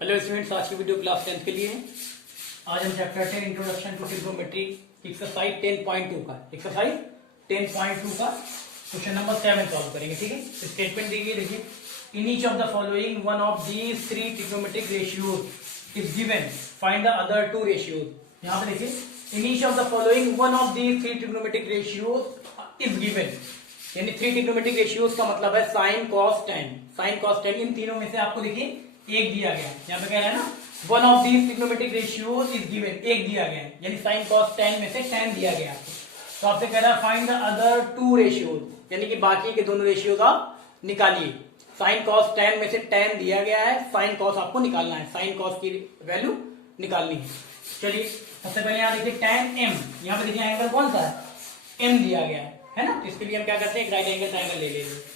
Hello students, आज की video class 10th के लिए है। आज हम chapter 10 introduction to trigonometry exercise 10.2 का क्वेश्चन नंबर 7 सॉल्व करेंगे। ठीक है, स्टेटमेंट देखिए in each of the following one of these three trigonometric ratios is given, find the other two ratios. यहाँ पे देखिए in each of the following one of these three trigonometric ratios is given, यानी three trigonometric ratios का मतलब है sine cos tan. Sine cos tan इन तीनों में से आपको देखिए एक दिया गया है। यहाँ पे कह रहा है ना one of these trigonometric ratios is given, एक दिया गया है, यानी साइन कॉस टेन में से 10 दिया गया आपको। तो आपसे कह रहा है find the other two ratios, यानी कि बाकी के दोनों रेशियोज आप निकालिए। साइन कॉस 10 में से 10 दिया गया है, साइन कॉस आपको निकालना है, साइन कॉस की वैल्यू निकालनी है। चलिए सबसे पहले यहाँ देखिए tan m, यहाँ पे देखिए एंगल कौन सा है, m दिया गया है ना। तो इसके लिए हम क्या करते हैं, एक राइट एंगल ट्रायंगल ले लेंगे।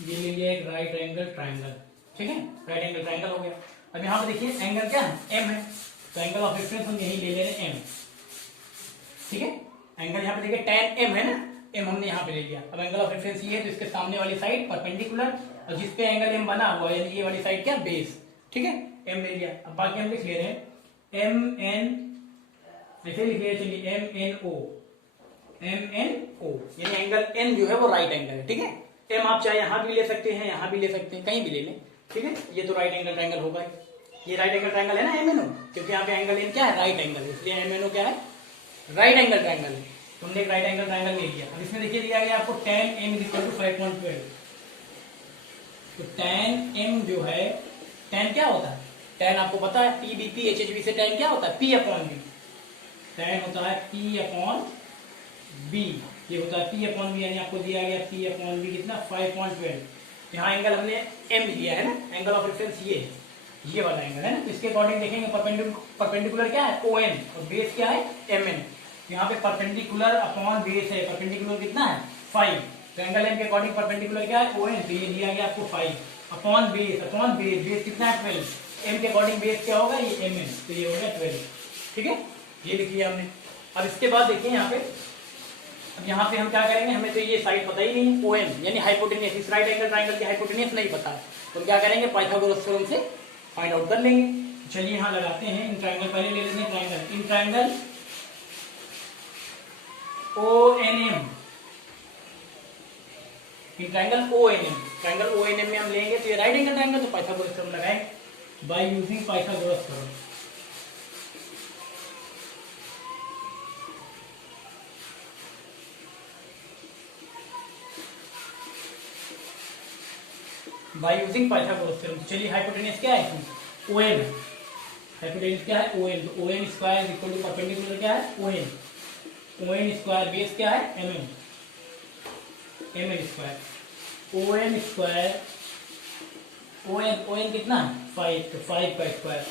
ये ले लिया एक राइट एंगल ट्रायंगल। ठीक है, राइट एंगल ट्रायंगल हो गया। अब यहाँ पे देखिए एंगल क्या है, m है, तो एंगल ऑफ रेफरेंस हम यही ले ले रहे हैं m। ठीक है, एंगल यहाँ पे देखिए tan m है ना, m हमने यहाँ पे ले लिया। अब एंगल ऑफ रेफरेंस ये है, तो इसके सामने वाली साइड परपेंडिकुलर, और जिसपे एंगल m बना हुआ है ये वाली साइड क्या, बेस। ठीक है, m ले लिया। अब बाकी हम लिख ले रहे हैं mn, ऐसे लिख लिया, चलिए mno, यानी एंगल n जो है वो राइट एंगल है। ठीक है, m आप चाहे यहां भी ले सकते हैं, यहां भी ले सकते हैं, कहीं भी ले लें। ठीक है, ये तो राइट एंगल ट्रायंगल होगा, ये राइट एंगल ट्रायंगल है ना MNO, क्योंकि यहाँ पे एंगल n क्या है, राइट एंगल है, इसलिए MNO क्या है, राइट एंगल ट्रायंगल है। तुमने एक राइट एंगल ट्रायंगल ले लिया। अब इसमें देखिए दिया गया आपको tan m = 5.12। तो tan m जो है, tan क्या होता है, tan आपको पता है PBP HHB से tan क्या होता है, P/B। tan होता है P/B, ये होता है P/B, यानी आपको दिया गया P/B कितना, 5.12। यहाँ एंगल हमने m लिया है ना, एंगल ऑफ रेफरेंस ये वाला एंगल है ना। इसके अकॉर्डिंग देखेंगे परपेंडिकुलर क्या है, ON, और बेस क्या है, MN। यहाँ पे परपेंडिकुलर अपॉन बेस है, परपेंडिकुलर कितना है, 5। तो एंगल m के अकॉर्डिंग परपेंडिकुलर क्या है, ON, तो ये दिया गया आपको 5 अपॉन बेस, बेस कितना है, 12। m के अकॉर्डिंग बेस क्या होगा, ये MN, तो ये हो गया 12। ठीक है, ये लिख लिया हमने। अब इसके बाद देखिए यहाँ पे, अब यहाँ पे हम क्या करेंगे, हमें तो ये साइड पता ही नहीं है, OM यानी हाइपोटेनियस, इस राइट एंगल ट्रायंगल की हाइपोटेनियस नहीं पता है, तो हम क्या करेंगे, पाइथागोरस थ्योरम से फाइंड आउट कर लेंगे। चलिए यहाँ लगाते हैं इन ट्रायंगल, पहले ले लेते हैं triangle, in triangle ONM, in triangle ONM, triangle ONM में हम लेंगे तो ये राइट एंगल ट्रायंगल, तो पाइथागोरस थ्योरम लगाएंगे by using Pythagoras theorem. By using Pythagoras theorem. चलिए हाइपोटेनस क्या है, ON है, हाइपोटेनस क्या है, ON, तो ON square equal to perpendicular क्या है, ON स्क्वायर, बेस क्या है, MN square, ON square, ON कितना है, 5, तो 5 का स्क्वायर,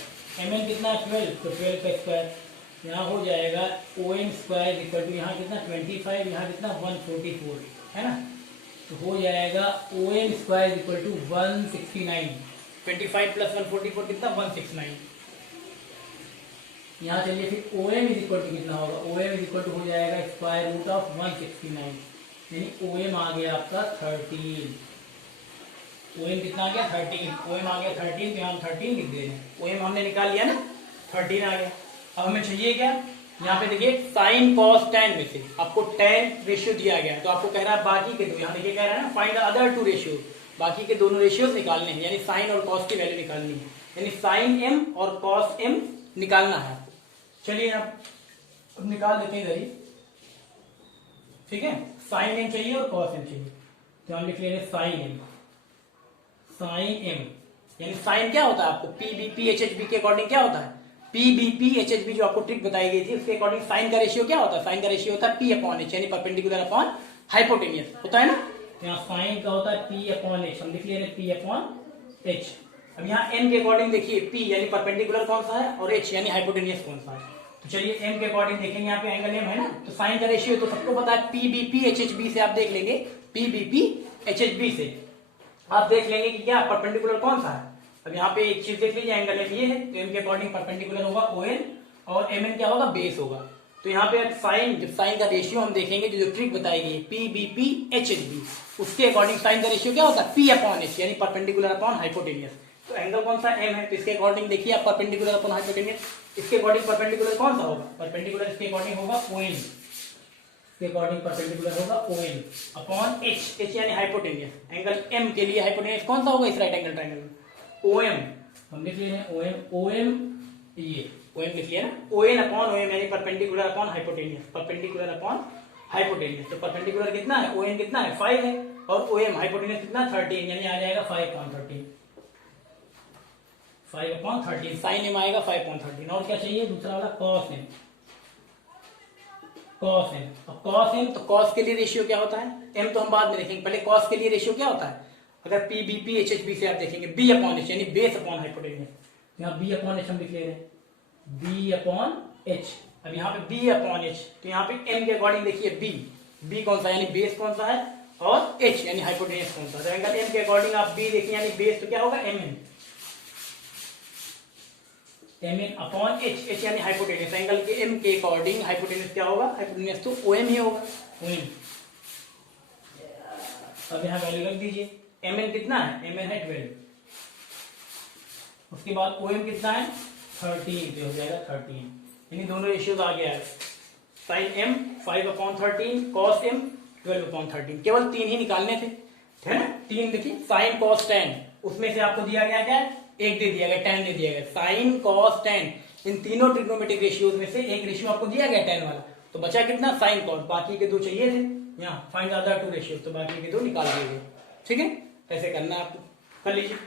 MN कितना है, 12, तो 12 का स्क्वायर। यहाँ हो जाएगा ON स्क्वायर इक्वल टू, यहाँ कितना 25, यहाँ कितना 144 है ना, तो हो जाएगा ON square equal to 169, 25 plus 144 कितना, 169। यहाँ चलिए फिर OM इक्वल टू कितना होगा, OM इक्वल टू हो जाएगा स्क्वायर रूट ऑफ 169, यानी OM आ गया आपका 13। OM कितना आ गया, 13, OM आ गया 13, तो यहाँ हम 13 लिख दे रहे हैं। OM हमने निकाल लिया ना, 13 आ गया। अब हमें चाहिए क्या, यहाँ पे देखिए साइन कॉस टेन में से आपको 10 रेशियो दिया गया है, तो आपको कह रहा है बाकी के दो, यहाँ देखिए कह रहा है ना find the other two ratio, बाकी के दोनों रेशियोज निकालने हैं, यानी साइन और कॉस की वैल्यू निकालनी है, यानी साइन m और कॉस m निकालना है। चलिए अब निकाल देते हैं इधर ही। ठीक है, साइन m चाहिए और कॉस m चाहिए, तो हम लिख ले रहे साइन m, यानी साइन क्या होता है आपको, PBP HHB के अकॉर्डिंग क्या होता है, PBP HHB जो आपको ट्रिक बताई गई थी उसके अकॉर्डिंग साइन का रेशियो क्या होता है, साइन का रेशियो होता है P/H, यानी परपेंडिकुलर अपॉन हाइपोटेनियस होता है ना। यहाँ साइन का होता है P/H, हम लिख ले रहे P/H। अब यहाँ m के अकॉर्डिंग देखिए, P यानी परपेंडिकुलर कौन सा है, और H यानी हाइपोटेनियस कौन सा है। तो चलिए m के अकॉर्डिंग देखेंगे, यहाँ पे एंगल m है ना, तो साइन का रेशियो तो सबको पता है PBP HHB से, आप देख लेंगे PBP HHB से आप देख लेंगे कि क्या परपेंडिकुलर कौन सा है। अब यहाँ पे एक चीज देख लीजिए, एंगल एम ये है तो एम के अकॉर्डिंग परपेंडिकुलर होगा ओ एन, और एम एन क्या होगा, बेस होगा। तो यहाँ पे साइन, जब साइन का रेशियो हम देखेंगे, जो ट्रिक बताई गई P B P H H B, उसके अकॉर्डिंग साइन का रेशियो क्या होता है, पी अपॉन एच, यानी परपेंडिकुलर अपॉन हाइपोटेनियस। तो एंगल कौन सा, एम है, तो इसके अकॉर्डिंग देखिए आप परपेंडिकुलर अपॉन हाइपोटेनियस, इसके अकॉर्डिंग परपेंडिकुलर कौन सा होगा, परपेंडिकुलर इसके अकॉर्डिंग होगा ओ एन, इसके अकॉर्डिंग परपेंडिकुलर होगा O N upon H, H यानी हाइपोटेनियस। एंगल एम के लिए हाइपोटेनियस कौन सा होगा इस राइट एंगल ट्रायंगल में, ओ एम, हम लिख लिए हैं ओ एम, ओ एम ये ओ एम लिख लिया ना, O N upon O M यानी perpendicular upon hypotenuse, perpendicular upon hypotenuse. तो परपेंडिकुलर कितना है, ओ एन कितना है 5 है, और ओ एम हाइपोटेनियस कितना 13, यानी आ जाएगा 5/13, 5/13, साइन एम आएगा 5/13। और क्या चाहिए, दूसरा वाला कॉस एम, कॉस एम। अब कॉस एम, तो कॉस के लिए रेशियो क्या होता है, एम तो हम बाद में देखेंगे, पहले कॉस के लिए रेशियो क्या होता है, अगर P B P H H B से आप देखेंगे बी अपॉन एच, यानी बेस अपॉन हाइपोटेनियस। यहाँ बी अपॉन एच हम लिख ले रहे हैं, बी अपॉन एच। अब यहाँ पे बी अपॉन एच, तो यहाँ पे एम के अकॉर्डिंग देखिए बी, बी कौन सा यानी बेस कौन सा है, और एच यानी हाइपोटेनियस कौन सा। तो एंगल एम के अकॉर्डिंग आप बी देखिए यानी बेस, तो क्या होगा M N, M N upon H, H यानी हाइपोटेनियस। एंगल के एम के अकॉर्डिंग हाइपोटेनियस क्या होगा, हाइपोटेनियस तो ओ एम ही होगा, ओ एम। अब यहाँ वैल्यू रख दीजिए, एम एन कितना है, एम एन है 12, उसके बाद ओ एम कितना है 13, तो हो जाएगा 13, यानी दोनों रेशियोज आ गया है, साइन एम 5/13, कॉस एम 12/13, केवल 3 ही निकालने थे, है ना। 3 देखिए, साइन कॉस टेन, उसमें से आपको दिया गया क्या, एक दे दिया गया, 10 दे दिया गया, साइन कॉस टेन, इन तीनों ट्रिग्नोमेट्रिक रेशियोज में से एक रेशियो आपको दिया गया 10 वाला, तो बचा कितना, साइन कॉस, बाकी के 2 चाहिए थे, यहाँ फाइंड अदर 2 रेशियोज, तो बाकी के 2 निकाल दिए गए, ठीक है। ऐसे करना आप कर लीजिए।